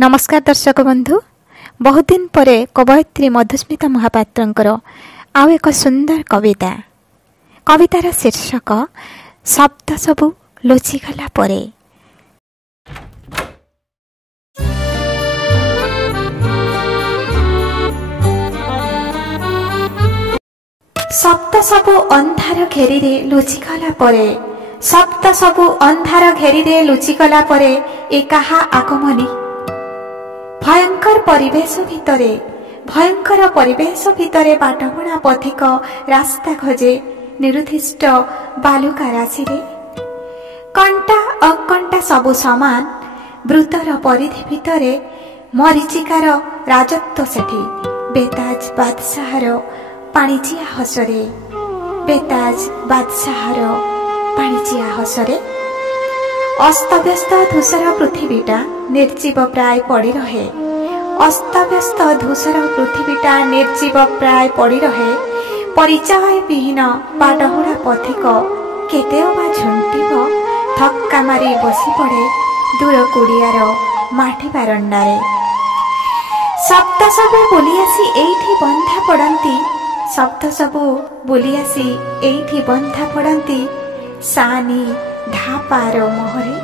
नमस्कार दर्शक बंधु, बहुत दिन पर कवयित्री मधुस्मिता महापात्रंकर आउ एक सुंदर कवितार शीर्षक शब्द सबु लुचिगला परे। शब्द सबु अंधार घेरी रे लुचिगला परे, शब्द सबु अंधार घेरी रे लुचिगला परे ए काहा आगमनी। भयंकर परिवेश भितरे बाटबुणा पथिक रास्ता खोजे निरुद्दिष्ट बालुका राशि रे। कंटा अकंटा सबु समान वृत्तर परिधि भितरे मरीचिकार राजत्व सेठी। बेताज बादशाहर पाणिचिया हसरे, बेताज बादशाहर पाणिचिया हसरे। अस्तव्यस्त धूसर पृथ्वीटा निर्जीव प्राय पड़ी रहे, अस्तव्यस्त धूसर पृथ्वीटा निर्जीव प्राय पड़ी रहे। परिचय विहीन बाटहुड़ा पथिक केते अबा झुंटिब, धक्का मारी बसी पड़े दूर कुड़ियार माटी बारंडारे। शब्द सबु बुली आसी एठी बंधा पड़ती, शब्द सबु बुली आसी एठी बंधा पड़ती। सानी ढापार मोहरे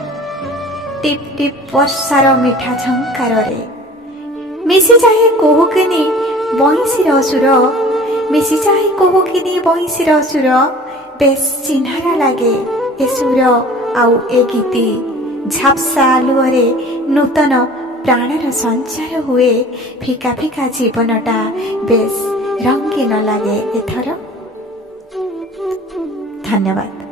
टिप टिप वर्षार मिठा झंकार रे मिसी जाए कोहुकिनी बंशीर सुर, मिसी जाए कोहुकिनी बंशीर सुर। बेस चिन्हारा लागे ए सुर आउ ए गीति। झापसा आलुअरे नूतन प्राणर संचार हुए। फिका फिका जीवनटा बेस रंगीन लागे एथर। धन्यवाद।